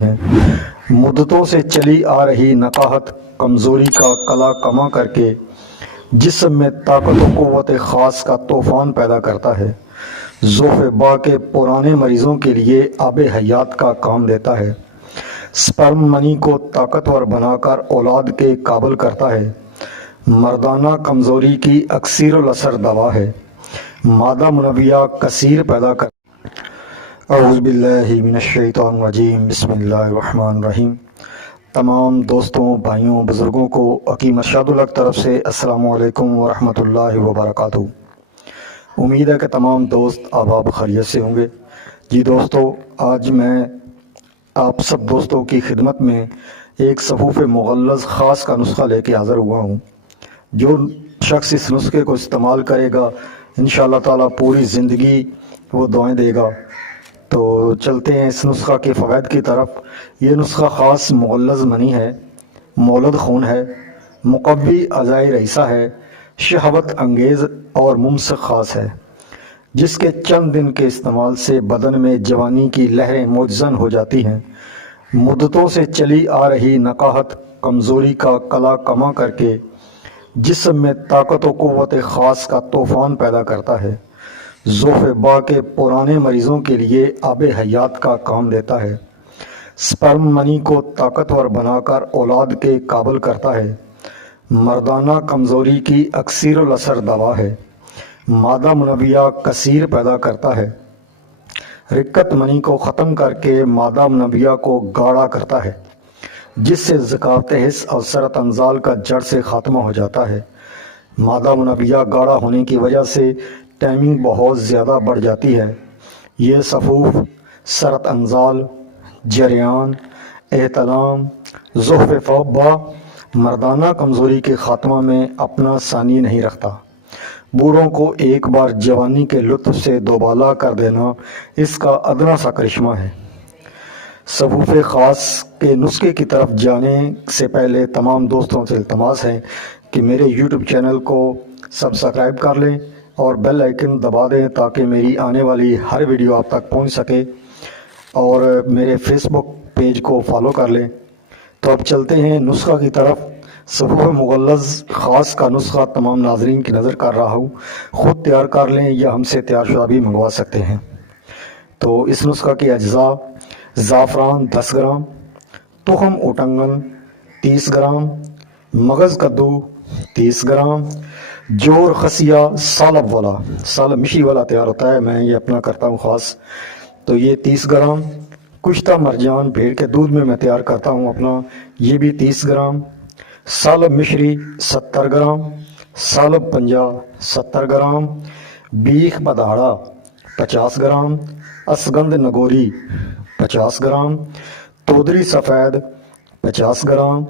مدتوں سے چلی آ رہی نقاہت کمزوری کا کلا کما کر کے جسم میں طاقت و قوت خاص کا طوفان پیدا کرتا ہے۔ ذوف با کے پرانے مریضوں کے لیے آب حیات کا کام دیتا ہے۔ سپرم منی کو طاقتور بنا کر اولاد کے قابل کرتا ہے۔ مردانہ کمزوری کی اکثیر الاثر دوا ہے۔ مادہ منویہ کثیر پیدا کرتا ہے۔ اعوذ باللہ من الشیطان الرجیم، بسم اللہ الرحمن الرحیم۔ تمام دوستوں، بھائیوں، بزرگوں کو حکیم ارشاد الحق طرف سے السلام علیکم ورحمۃ اللہ وبرکاتہ۔ امید ہے کہ تمام دوست آباد خیریت سے ہوں گے۔ جی دوستو، آج میں آپ سب دوستوں کی خدمت میں ایک صفوف مغلظ خاص کا نسخہ لے کے حاضر ہوا ہوں۔ جو شخص اس نسخے کو استعمال کرے گا انشاءاللہ تعالیٰ پوری زندگی وہ دعائیں دے گا۔ تو چلتے ہیں اس نسخہ کے فوائد کی طرف۔ یہ نسخہ خاص مغلظ منی ہے، مولد خون ہے، مقوی اعضائے رئیسہ ہے، شہوت انگیز اور ممسک خاص ہے، جس کے چند دن کے استعمال سے بدن میں جوانی کی لہریں معجزن ہو جاتی ہیں۔ مدتوں سے چلی آ رہی نقاہت کمزوری کا کلا کما کر کے جسم میں طاقت و قوت خاص کا طوفان پیدا کرتا ہے۔ ذوف با کے پرانے مریضوں کے لیے آب حیات کا کام دیتا ہے۔ سپرم منی کو طاقتور بنا کر اولاد کے قابل کرتا ہے۔ مردانہ کمزوری کی اکثیر الاثر دوا ہے۔ مادہ منویہ کثیر پیدا کرتا ہے۔ رکت منی کو ختم کر کے مادہ منویہ کو گاڑھا کرتا ہے، جس سے ذکاوت حس اور سرط انزال کا جڑ سے خاتمہ ہو جاتا ہے۔ مادہ منویہ گاڑھا ہونے کی وجہ سے ٹائمنگ بہت زیادہ بڑھ جاتی ہے۔ یہ صفوف سرط انزال، جریان، احتلام، ذوف با مردانہ کمزوری کے خاتمہ میں اپنا ثانی نہیں رکھتا۔ بوڑھوں کو ایک بار جوانی کے لطف سے دوبالا کر دینا اس کا ادنا سا کرشمہ ہے۔ صفوف خاص کے نسخے کی طرف جانے سے پہلے تمام دوستوں سے التماس ہے کہ میرے یوٹیوب چینل کو سبسکرائب کر لیں اور بیل آئیکن دبا دیں تاکہ میری آنے والی ہر ویڈیو آپ تک پہنچ سکے، اور میرے فیس بک پیج کو فالو کر لیں۔ تو اب چلتے ہیں نسخہ کی طرف۔ صفوف مغلظ خاص کا نسخہ تمام ناظرین کی نظر کر رہا ہوں، خود تیار کر لیں یا ہم سے تیار شدہ بھی منگوا سکتے ہیں۔ تو اس نسخہ کے اجزاء: زعفران 10 گرام، تخم اوٹنگن 30 گرام، مغز کدو 30 گرام، جور خسیہ سالب والا، سالب مشی والا تیار ہوتا ہے، میں یہ اپنا کرتا ہوں خاص، تو یہ 30 گرام، کشتہ مرجان بھیڑ کے دودھ میں تیار کرتا ہوں اپنا، یہ بھی 30 گرام، سالب مشری 70 گرام، سالب پنجہ 70 گرام، بیخ بداڑا 50 گرام، اسگند نگوری 50 گرام، تودری سفید 50 گرام،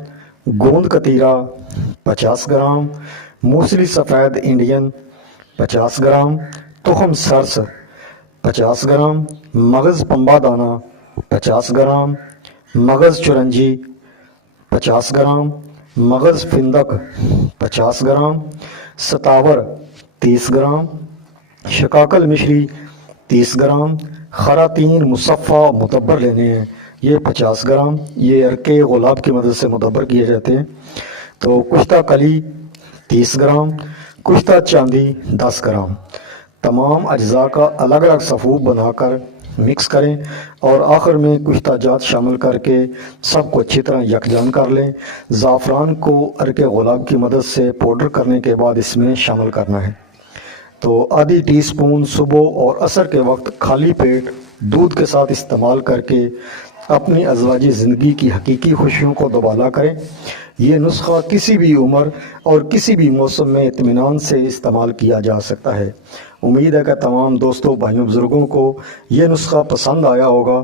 گوند کتیرا 50 گرام، موسلی سفید انڈین 50 گرام، تخم سرس 50 گرام، مغز پمبا دانہ 50 گرام، مغز چرنجی 50 گرام، مغز فندق 50 گرام، ستاور 30 گرام، شکاکل مشری 30 گرام، خراتین مصفہ مدبر لینے ہیں، یہ 50 گرام، یہ عرقے غلاب کی مدد سے مدبر کیے جاتے ہیں۔ تو کشتہ کلی 30 گرام، کشتہ چاندی 10 گرام۔ تمام اجزاء کا الگ الگ صفوف بنا کر مکس کریں اور آخر میں کشتہ جات شامل کر کے سب کو اچھی طرح یکجان کر لیں۔ زعفران کو عرق غلاب کی مدد سے پاؤڈر کرنے کے بعد اس میں شامل کرنا ہے۔ تو آدھی ٹی سپون صبح اور عصر کے وقت خالی پیٹ دودھ کے ساتھ استعمال کر کے اپنی ازواجی زندگی کی حقیقی خوشیوں کو دوبالا کریں۔ یہ نسخہ کسی بھی عمر اور کسی بھی موسم میں اطمینان سے استعمال کیا جا سکتا ہے۔ امید ہے کہ تمام دوستوں، بھائیوں، بزرگوں کو یہ نسخہ پسند آیا ہوگا۔